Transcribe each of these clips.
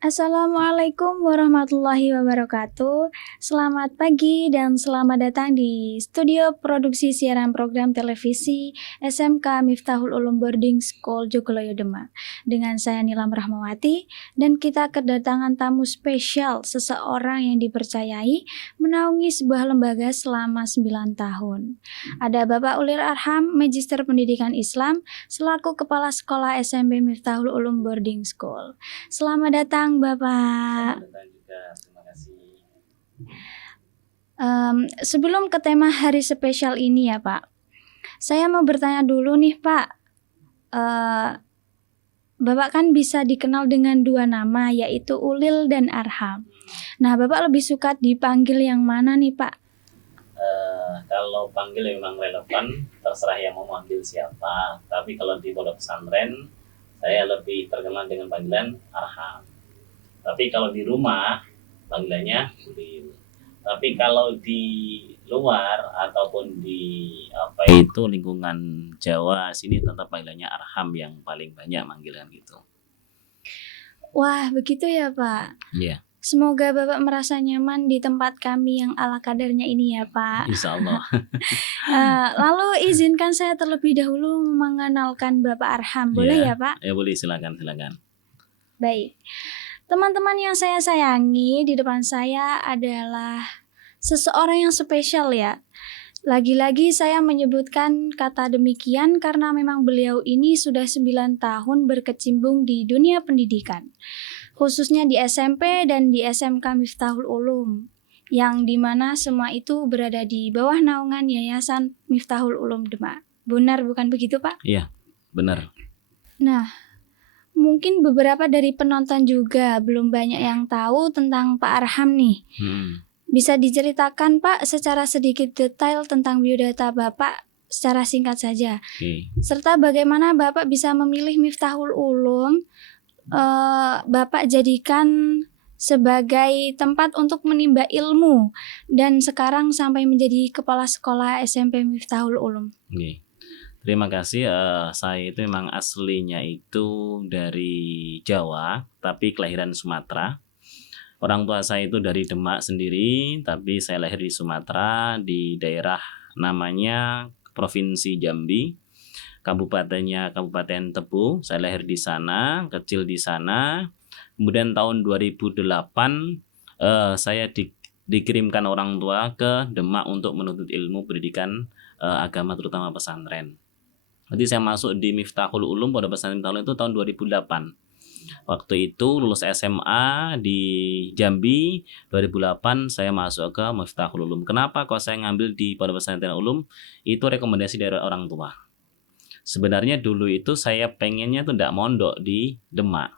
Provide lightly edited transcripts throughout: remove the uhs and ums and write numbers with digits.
Assalamualaikum warahmatullahi wabarakatuh. Selamat pagi dan selamat datang di studio produksi siaran program televisi SMK Miftahul Ulum Boarding School Jogoloyo Demak. Dengan saya Nilam Rahmawati dan kita kedatangan tamu spesial, seseorang yang dipercayai menaungi sebuah lembaga selama 9 tahun. Ada Bapak Ulir Arham, Magister Pendidikan Islam selaku Kepala Sekolah SMP Miftahul Ulum Boarding School. Selamat datang Bapak. Selamat datang juga, terima kasih. Sebelum ke tema hari spesial ini ya Pak, saya mau bertanya dulu nih Pak. Bapak kan bisa dikenal dengan 2 nama, yaitu Ulil dan Arham. Nah, Bapak lebih suka dipanggil yang mana nih Pak? Kalau panggil memang relevan, terserah yang mau manggil siapa. Tapi kalau di pondok pesantren, saya lebih terkenal dengan panggilan Arham. Tapi kalau di rumah, panggilannya Ulil. Tapi kalau di luar ataupun di itu lingkungan Jawa sini tetap panggilannya Arham yang paling banyak panggilan gitu. Wah, begitu ya Pak. Iya. Semoga Bapak merasa nyaman di tempat kami yang ala kadarnya ini ya Pak. Insya Allah. Lalu izinkan saya terlebih dahulu mengenalkan Bapak Arham, boleh ya Pak? Ya boleh, silakan. Baik. Teman-teman yang saya sayangi, di depan saya adalah seseorang yang spesial ya. Lagi-lagi saya menyebutkan kata demikian karena memang beliau ini sudah 9 tahun berkecimpung di dunia pendidikan, khususnya di SMP dan di SMK Miftahul Ulum, yang dimana semua itu berada di bawah naungan Yayasan Miftahul Ulum Demak. Benar bukan begitu Pak? Iya, benar. Nah, mungkin beberapa dari penonton juga belum banyak yang tahu tentang Pak Arham nih. Bisa diceritakan Pak secara sedikit detail tentang biodata Bapak secara singkat saja. Serta bagaimana Bapak bisa memilih Miftahul Ulum, Bapak jadikan sebagai tempat untuk menimba ilmu dan sekarang sampai menjadi kepala sekolah SMP Miftahul Ulum. Terima kasih. Saya itu memang aslinya itu dari Jawa, tapi kelahiran Sumatera. Orang tua saya itu dari Demak sendiri, tapi saya lahir di Sumatera, di daerah namanya Provinsi Jambi, kabupatennya Kabupaten Tebu. Saya lahir di sana, kecil di sana. Kemudian tahun 2008 saya dikirimkan orang tua ke Demak untuk menuntut ilmu pendidikan agama, terutama pesantren. Jadi saya masuk di Miftahul Ulum pada pesantren Miftahul itu tahun 2008. Waktu itu lulus SMA di Jambi 2008, saya masuk ke Miftahul Ulum. Kenapa kok saya ngambil di Pondok Pesantren Ulum? Itu rekomendasi dari orang tua. Sebenarnya dulu itu saya pengennya tuh tidak mondok di Demak,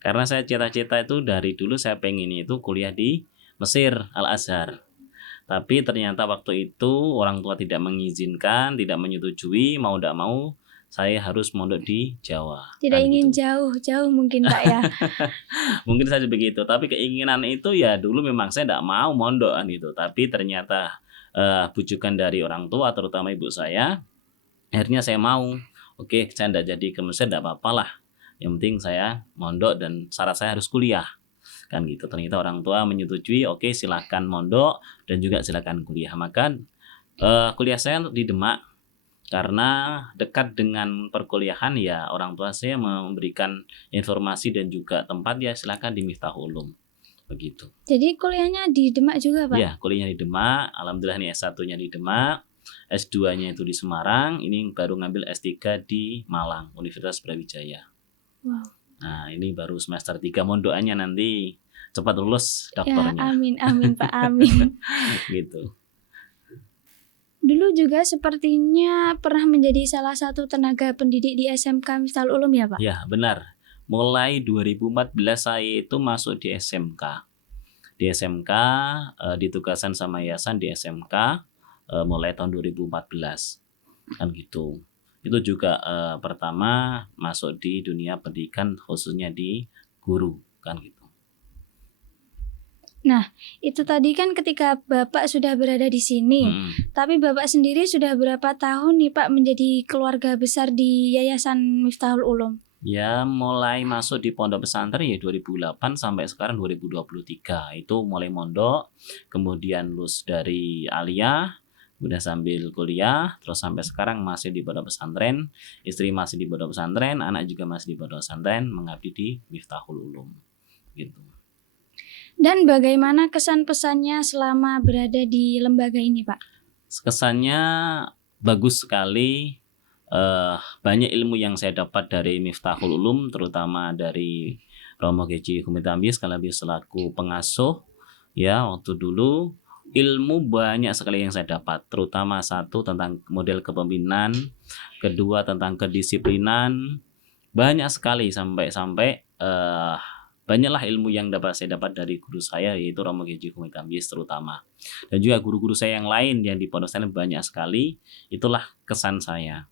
karena saya cita-cita itu dari dulu saya pengen itu kuliah di Mesir, Al-Azhar. Tapi ternyata waktu itu orang tua tidak mengizinkan, tidak menyetujui, mau tidak mau saya harus mondok di Jawa. Tidak ingin jauh-jauh mungkin Pak ya. Mungkin saja begitu, tapi keinginan itu ya dulu memang saya tidak mau mondok gitu. Tapi ternyata bujukan dari orang tua, terutama ibu saya, akhirnya saya mau. Oke, saya tidak jadi ke Mesir, tidak apa-apa lah. Yang penting saya mondok dan syarat saya harus kuliah. Kan gitu. Ternyata orang tua menyetujui, oke silakan mondok dan juga silakan kuliah. Maka kuliah saya di Demak. Karena dekat dengan perkuliahan ya orang tua saya memberikan informasi dan juga tempat ya silakan di Miftahul Ulum. Begitu. Jadi kuliahnya di Demak juga Pak? Ya, kuliahnya di Demak. Alhamdulillah nih S1-nya di Demak, S2-nya itu di Semarang, ini baru ngambil S3 di Malang, Universitas Brawijaya. Wow. Nah, ini baru semester 3, mohon doanya nanti cepat lulus dokternya. Ya, amin Pak, amin. Gitu. Dulu juga sepertinya pernah menjadi salah satu tenaga pendidik di SMK Miftahul Ulum ya Pak? Ya benar, mulai 2014 saya itu masuk di SMK. Di SMK ditugaskan sama yayasan di SMK mulai tahun 2014. Kan gitu. Itu juga pertama masuk di dunia pendidikan khususnya di guru kan gitu. Nah, itu tadi kan ketika Bapak sudah berada di sini, tapi Bapak sendiri sudah berapa tahun nih Pak menjadi keluarga besar di Yayasan Miftahul Ulum? Ya mulai masuk di pondok pesantren ya 2008 sampai sekarang 2023. Itu mulai mondok, kemudian lulus dari aliyah, udah sambil kuliah, terus sampai sekarang masih di pondok pesantren, istri masih di pondok pesantren, anak juga masih di pondok pesantren, mengabdi di Miftahul Ulum gitu. Dan bagaimana kesan pesannya selama berada di lembaga ini, Pak? Kesannya bagus sekali. Banyak ilmu yang saya dapat dari Miftahul Ulum, terutama dari Romo Geji Kumitambi sekaligus selaku pengasuh. Ya, waktu dulu ilmu banyak sekali yang saya dapat, terutama satu tentang model kepemimpinan, kedua tentang kedisiplinan, banyak sekali sampai banyaklah ilmu yang saya dapat dari guru saya, yaitu Romo Geji Kumitambi terutama, dan juga guru-guru saya yang lain yang di pondok pesantren banyak sekali. Itulah kesan saya.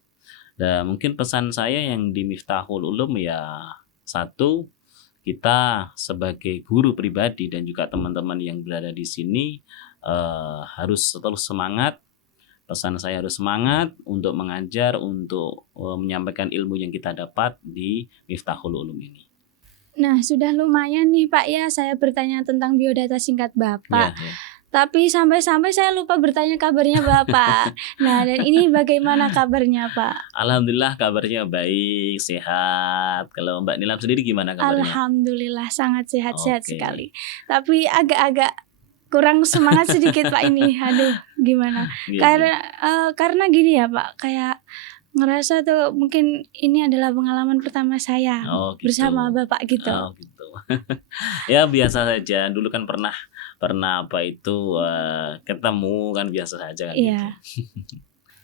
Dan mungkin pesan saya yang di Miftahul Ulum ya, satu, kita sebagai guru pribadi dan juga teman-teman yang berada di sini harus terus semangat. Pesan saya harus semangat untuk mengajar, untuk menyampaikan ilmu yang kita dapat di Miftahul Ulum ini. Nah, sudah lumayan nih Pak ya saya bertanya tentang biodata singkat Bapak. Ya. Tapi sampai-sampai saya lupa bertanya kabarnya Bapak. Nah, dan ini bagaimana kabarnya Pak? Alhamdulillah kabarnya baik, sehat. Kalau Mbak Nilam sendiri gimana kabarnya? Alhamdulillah sangat sehat-sehat Oke. sekali. Tapi agak-agak kurang semangat sedikit Pak ini. Aduh, gimana? Gitu. Karena gini ya Pak, kayak ngerasa tuh mungkin ini adalah pengalaman pertama saya Oh, gitu. bersama Bapak gitu. Oh, gitu. Ya biasa saja. Dulu kan pernah apa itu ketemu kan, biasa saja kan Iya. gitu.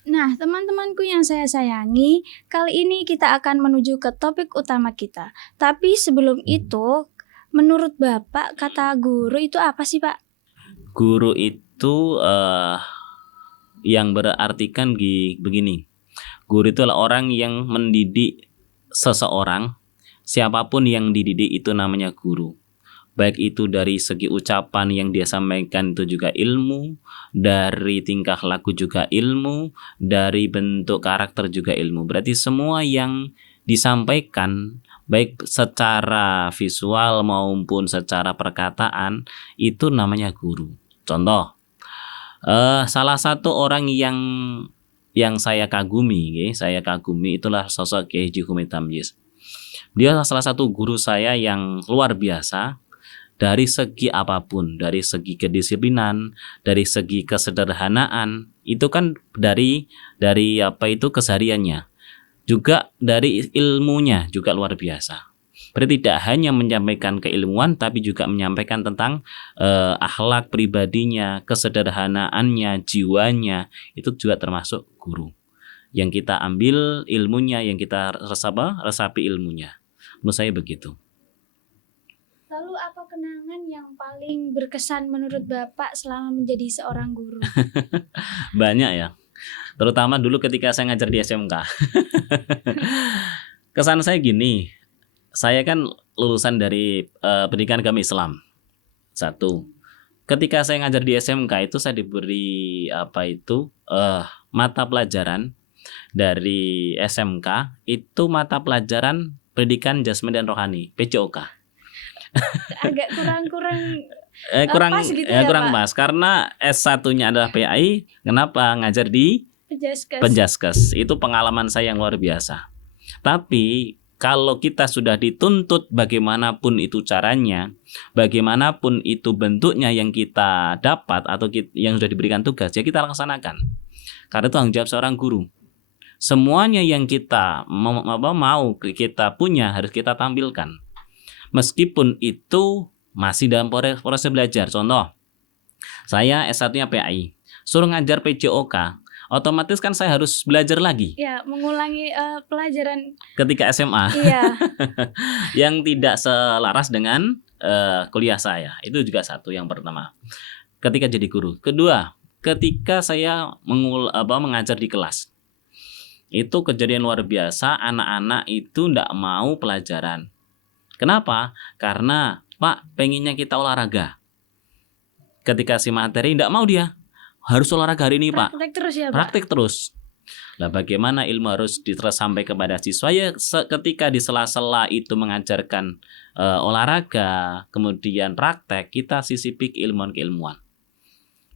Nah, teman-temanku yang saya sayangi, kali ini kita akan menuju ke topik utama kita. Tapi sebelum itu, menurut Bapak, kata guru itu apa sih, Pak? Guru itu yang berartikan begini. Guru itu adalah orang yang mendidik seseorang. Siapapun yang dididik itu namanya guru. Baik itu dari segi ucapan yang dia sampaikan itu juga ilmu, dari tingkah laku juga ilmu, dari bentuk karakter juga ilmu. Berarti semua yang disampaikan baik secara visual maupun secara perkataan itu namanya guru. Contoh, salah satu orang yang saya kagumi itulah sosok Kiai Haji Humid Tamyiz. Dia salah satu guru saya yang luar biasa dari segi apapun, dari segi kedisiplinan, dari segi kesederhanaan, itu kan dari kesehariannya, juga dari ilmunya juga luar biasa. Berarti tidak hanya menyampaikan keilmuan, tapi juga menyampaikan tentang akhlak pribadinya, kesederhanaannya, jiwanya, itu juga termasuk guru. Yang kita ambil ilmunya, yang kita resapi ilmunya. Menurut saya begitu. Lalu apa kenangan yang paling berkesan menurut Bapak selama menjadi seorang guru? Banyak ya. Terutama dulu ketika saya ngajar di SMK. Kesan saya gini, saya kan lulusan dari pendidikan agama Islam. Satu, ketika saya ngajar di SMK itu saya diberi mata pelajaran dari SMK, itu mata pelajaran pendidikan jasmani dan rohani, PJOK. Agak kurang pas gitu ya, kurang Pak? pas karena S1-nya adalah PAI. Kenapa ngajar di Penjaskes? Itu pengalaman saya yang luar biasa. Tapi kalau kita sudah dituntut bagaimanapun itu caranya, bagaimanapun itu bentuknya yang kita dapat atau yang sudah diberikan tugas, ya kita laksanakan. Karena itu tanggung jawab seorang guru. Semuanya yang kita mau kita punya harus kita tampilkan. Meskipun itu masih dalam proses belajar. Contoh, saya S1-nya PAI, suruh ngajar PJOK, otomatis kan saya harus belajar lagi. Ya, mengulangi pelajaran ketika SMA. Iya. Yang tidak selaras dengan kuliah saya. Itu juga satu yang pertama. Ketika jadi guru. Kedua, ketika saya mengajar di kelas. Itu kejadian luar biasa, anak-anak itu tidak mau pelajaran. Kenapa? Karena Pak pengennya kita olahraga. Ketika si materi tidak mau dia, harus olahraga hari ini Pak. Praktek terus ya Pak? Praktek terus. Lah bagaimana ilmu harus sampai kepada siswa ya ketika di sela-sela itu mengajarkan olahraga, kemudian praktek, kita sisipi keilmuan-keilmuan.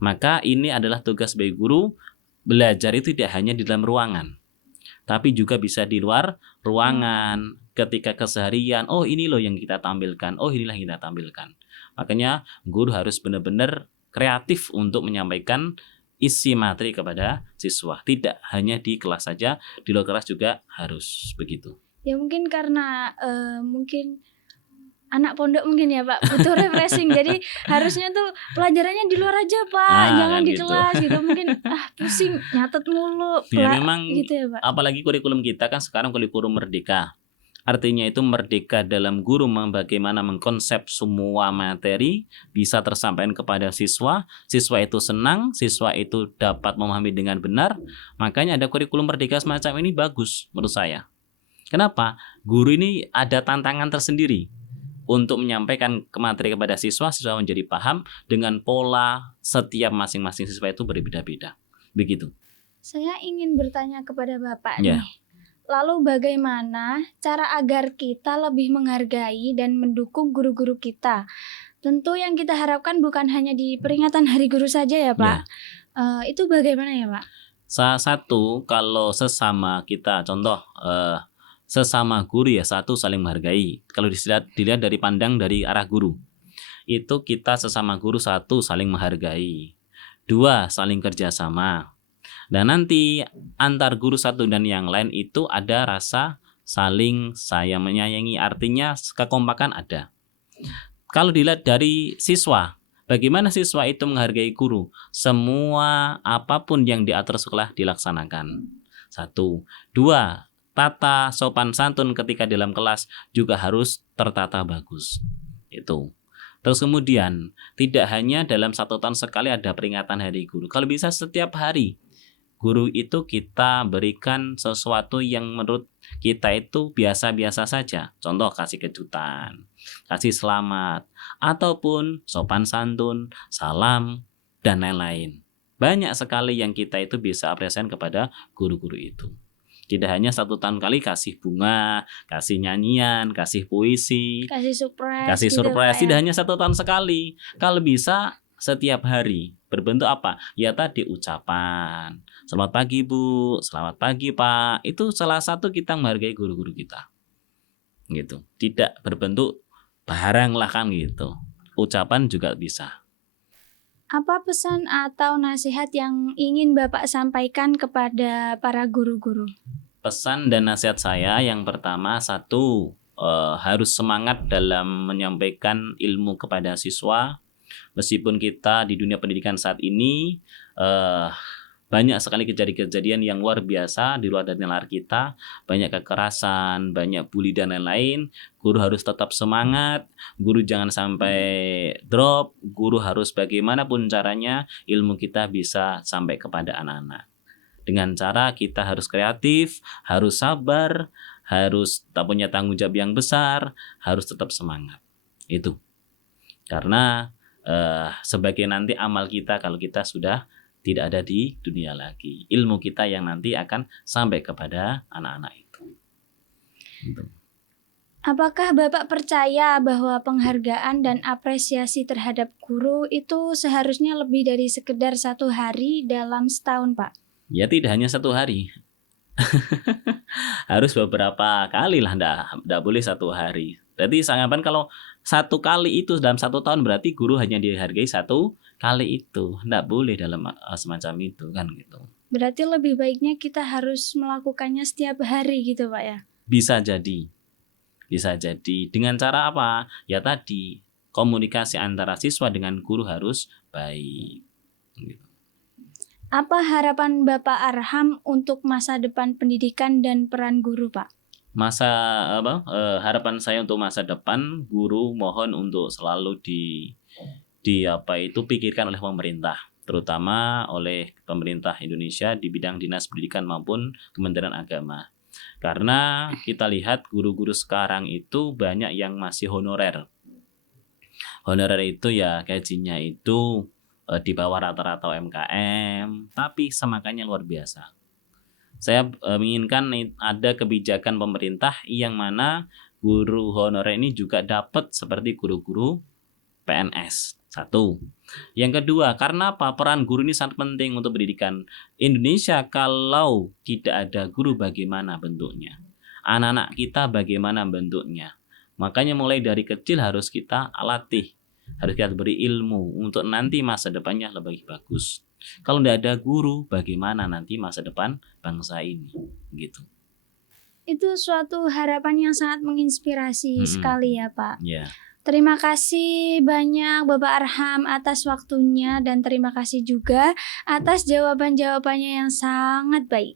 Maka ini adalah tugas sebagai guru, belajar itu tidak hanya di dalam ruangan, tapi juga bisa di luar ruangan. Ketika keseharian, oh ini loh yang kita tampilkan, oh inilah yang kita tampilkan. Makanya guru harus benar-benar kreatif untuk menyampaikan isi materi kepada siswa. Tidak hanya di kelas saja, di luar kelas juga harus begitu. Ya mungkin karena mungkin anak pondok mungkin ya Pak, butuh refreshing. Jadi harusnya tuh pelajarannya di luar aja Pak, jangan kan di gitu. kelas gitu. Mungkin pusing nyatet mulu. Ya memang gitu ya Pak. apalagi kurikulum kita kan sekarang kurikulum merdeka. Artinya itu merdeka dalam guru bagaimana mengkonsep semua materi bisa tersampaikan kepada siswa. Siswa itu senang, siswa itu dapat memahami dengan benar. Makanya ada kurikulum merdeka semacam ini bagus menurut saya. Kenapa? Guru ini ada tantangan tersendiri untuk menyampaikan materi kepada siswa. Siswa menjadi paham dengan pola setiap masing-masing siswa itu berbeda-beda. Begitu. Saya ingin bertanya kepada Bapak Ya. nih. Lalu bagaimana cara agar kita lebih menghargai dan mendukung guru-guru kita? Tentu yang kita harapkan bukan hanya di peringatan Hari Guru saja ya Pak. Itu bagaimana ya Pak? Salah satu kalau sesama kita, contoh sesama guru ya, satu saling menghargai. Kalau dilihat dari pandang dari arah guru, itu kita sesama guru satu saling menghargai, dua saling kerjasama. Dan nanti antar guru satu dan yang lain itu ada rasa saling sayang menyayangi, artinya kekompakan ada. Kalau dilihat dari siswa, bagaimana siswa itu menghargai guru? Semua apapun yang diatur sekolah dilaksanakan. Satu. Dua, tata sopan santun ketika dalam kelas juga harus tertata bagus. Itu. Terus kemudian, tidak hanya dalam 1 tahun sekali ada peringatan Hari Guru. Kalau bisa setiap hari, guru itu kita berikan sesuatu yang menurut kita itu biasa-biasa saja. Contoh kasih kejutan, kasih selamat, ataupun sopan santun, salam, dan lain-lain. Banyak sekali yang kita itu bisa apresiasi kepada guru-guru itu. Tidak hanya 1 tahun kali kasih bunga, kasih nyanyian, kasih puisi, kasih surprise. Tidak hanya 1 tahun sekali. Kalau bisa setiap hari. Berbentuk apa? Ya tadi ucapan. Selamat pagi Bu, selamat pagi Pak. Itu salah satu kita menghargai guru-guru kita. Gitu. Tidak berbentuk barang lah kan gitu. Ucapan juga bisa. Apa pesan atau nasihat yang ingin Bapak sampaikan kepada para guru-guru? Pesan dan nasihat saya yang pertama, satu, harus semangat dalam menyampaikan ilmu kepada siswa. Meskipun kita di dunia pendidikan saat ini banyak sekali kejadian-kejadian yang luar biasa di luar dari nalar kita, banyak kekerasan, banyak bully dan lain-lain. Guru harus tetap semangat, guru jangan sampai drop, guru harus bagaimanapun caranya ilmu kita bisa sampai kepada anak-anak. Dengan cara kita harus kreatif, harus sabar, harus tak punya tanggung jawab yang besar, harus tetap semangat. Itu. Karena sebagai nanti amal kita kalau kita sudah tidak ada di dunia lagi. Ilmu kita yang nanti akan sampai kepada anak-anak itu. Apakah Bapak percaya bahwa penghargaan dan apresiasi terhadap guru itu seharusnya lebih dari sekedar 1 hari dalam setahun, Pak? Ya tidak hanya 1 hari. Harus beberapa kali lah, enggak boleh 1 hari. Berarti anggapan kalau 1 kali itu dalam 1 tahun berarti guru hanya dihargai 1 kali itu. Enggak boleh dalam semacam itu kan gitu. Berarti lebih baiknya kita harus melakukannya setiap hari gitu Pak ya? Bisa jadi. Bisa jadi. Dengan cara apa? Ya tadi, komunikasi antara siswa dengan guru harus baik. Gitu. Apa harapan Bapak Arham untuk masa depan pendidikan dan peran guru, Pak? Harapan saya untuk masa depan, guru mohon untuk selalu pikirkan oleh pemerintah, terutama oleh pemerintah Indonesia di bidang dinas pendidikan maupun Kementerian Agama. Karena kita lihat guru-guru sekarang itu banyak yang masih honorer. Honorer itu ya gajinya itu di bawah rata-rata UMKM, tapi semangatnya luar biasa. Saya menginginkan ada kebijakan pemerintah yang mana guru honorer ini juga dapat seperti guru-guru PNS. Satu. Yang kedua, karena apa? Peran guru ini sangat penting untuk pendidikan Indonesia. Kalau tidak ada guru, bagaimana bentuknya? Anak-anak kita bagaimana bentuknya? Makanya mulai dari kecil harus kita latih, harus kita beri ilmu untuk nanti masa depannya lebih bagus. Kalau tidak ada guru, bagaimana nanti masa depan bangsa ini? Gitu. Itu suatu harapan yang sangat menginspirasi sekali ya Pak. Yeah. Terima kasih banyak Bapak Arham atas waktunya dan terima kasih juga atas jawaban-jawabannya yang sangat baik.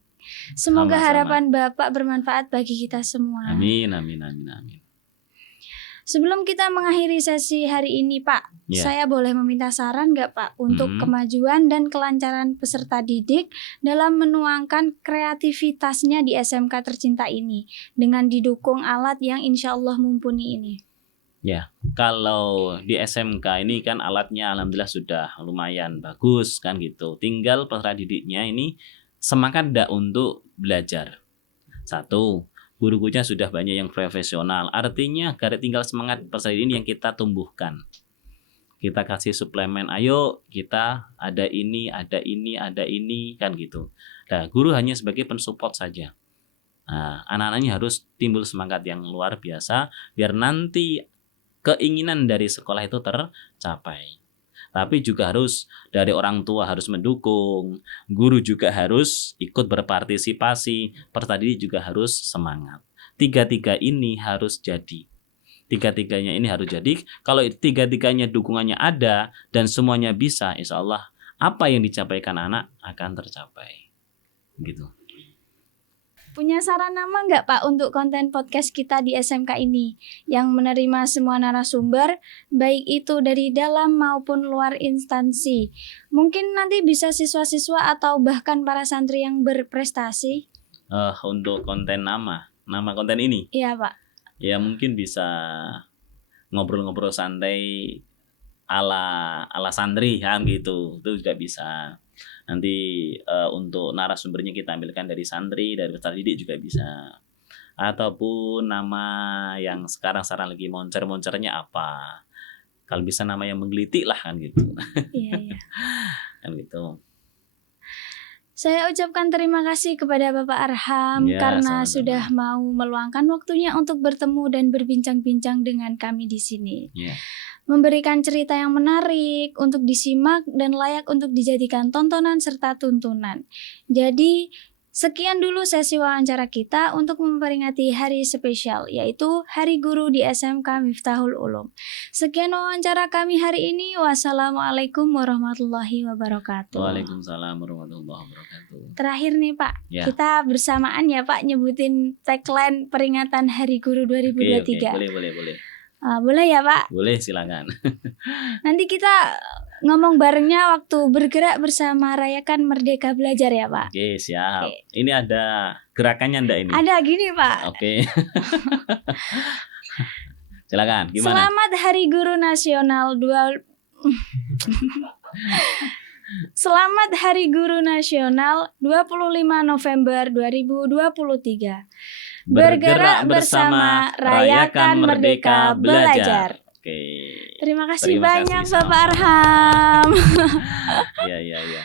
Semoga Sama-sama. harapan Bapak bermanfaat bagi kita semua. Amin, amin, amin, amin. Sebelum kita mengakhiri sesi hari ini Pak, saya boleh meminta saran nggak Pak untuk kemajuan dan kelancaran peserta didik dalam menuangkan kreativitasnya di SMK tercinta ini dengan didukung alat yang insya Allah mumpuni ini? Ya, kalau di SMK ini kan alatnya alhamdulillah sudah lumayan bagus kan gitu. Tinggal peserta didiknya ini semangat enggak untuk belajar. Satu, guru-gurunya sudah banyak yang profesional. Artinya tinggal semangat peserta didik ini yang kita tumbuhkan. Kita kasih suplemen, ayo kita ada ini kan gitu. Nah, guru hanya sebagai pensupport saja. Nah, anak-anaknya harus timbul semangat yang luar biasa biar nanti keinginan dari sekolah itu tercapai. Tapi juga harus dari orang tua harus mendukung, guru juga harus ikut berpartisipasi, peserta didik juga harus semangat. Tiga-tiga ini harus jadi. Tiga-tiganya ini harus jadi. Kalau tiga-tiganya dukungannya ada dan semuanya bisa, insya Allah apa yang dicapaikan anak akan tercapai. Gitu. Punya saran nama nggak Pak untuk konten podcast kita di SMK ini yang menerima semua narasumber baik itu dari dalam maupun luar instansi? Mungkin nanti bisa siswa-siswa atau bahkan para santri yang berprestasi. Untuk konten nama konten ini? Iya Pak. Ya mungkin bisa ngobrol-ngobrol santai ala santri kan gitu, itu juga bisa. Nanti untuk narasumbernya kita ambilkan dari santri, dari peserta didik juga bisa. Ataupun nama yang sekarang lagi moncer-moncernya apa. Kalau bisa nama yang menggelitik lah kan gitu. Iya. Kan gitu. Saya ucapkan terima kasih kepada Bapak Arham karena sama-sama. sudah mau meluangkan waktunya untuk bertemu dan berbincang-bincang dengan kami di sini. Memberikan cerita yang menarik untuk disimak dan layak untuk dijadikan tontonan serta tuntunan. Jadi, sekian dulu sesi wawancara kita untuk memperingati hari spesial, yaitu Hari Guru di SMK Miftahul Ulum. Sekian wawancara kami hari ini. Wassalamualaikum warahmatullahi wabarakatuh. Waalaikumsalam warahmatullahi wabarakatuh. Terakhir nih Pak, kita bersamaan ya Pak nyebutin tagline peringatan Hari Guru 2023. Oke, boleh. Boleh ya Pak? Boleh, silakan. Nanti kita ngomong barengnya waktu bergerak bersama rayakan Merdeka Belajar ya Pak. Oke, siap. Ini ada gerakannya ndak ini? Ada gini Pak. Oke. Silakan, gimana? Selamat Hari Guru Nasional Selamat Hari Guru Nasional 25 November 2023. Bergerak bersama rayakan Merdeka Belajar. Oke. Terima kasih Terima banyak kasih, Bapak Arham. Iya.